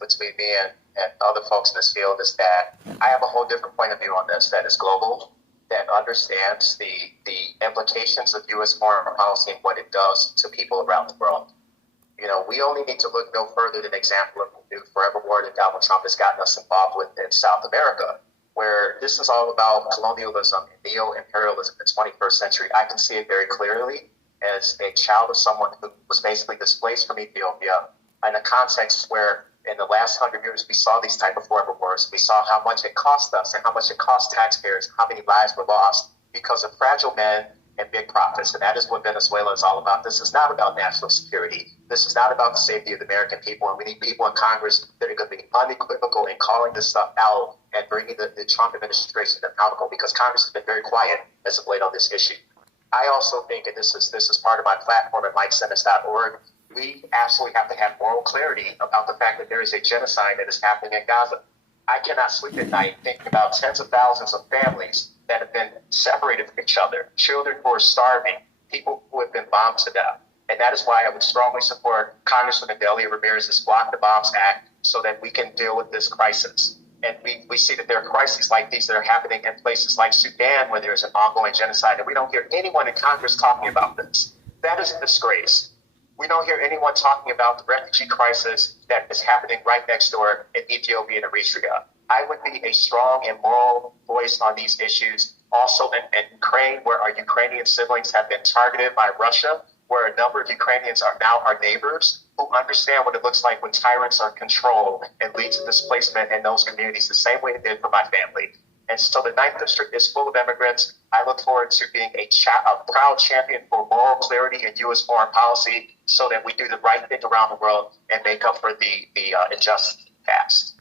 between me and other folks in this field is that I have a whole different point of view on this that is global, that understands the implications of U.S. foreign policy and what it does to people around the world. We only need to look no further than the example of the new forever war that Donald Trump has gotten us involved with in South America, where this is all about colonialism and neo-imperialism in the 21st century. I can see it very clearly as a child of someone who was basically displaced from Ethiopia in a context where in the last 100 years we saw these type of forever wars. We saw how much it cost us and how much it cost taxpayers, how many lives were lost because of fragile men and big profits. And that is what Venezuela is all about. This is not about national security. This is not about the safety of the American people. And we need people in Congress that are going to be unequivocal in calling this stuff out and bringing the Trump administration accountable, because Congress has been very quiet as of late on this issue. I also think, and this is part of my platform at MikeSennis.org, we absolutely have to have moral clarity about the fact that there is a genocide that is happening in Gaza. I cannot sleep at night thinking about tens of thousands of families that have been separated from each other, children who are starving, people who have been bombed to death. And that is why I would strongly support Congresswoman Delia Ramirez's Block the Bombs Act so that we can deal with this crisis. And we see that there are crises like these that are happening in places like Sudan where there's an ongoing genocide, and we don't hear anyone in Congress talking about this. That is a disgrace. We don't hear anyone talking about the refugee crisis that is happening right next door in Ethiopia and Eritrea. I would be a strong and moral voice on these issues. Also in Ukraine, where our Ukrainian siblings have been targeted by Russia, where a number of Ukrainians are now our neighbors who understand what it looks like when tyrants are controlled and lead to displacement in those communities the same way it did for my family. And so the 9th District is full of immigrants. I look forward to being a proud champion for moral clarity in U.S. foreign policy so that we do the right thing around the world and make up for the injustice past.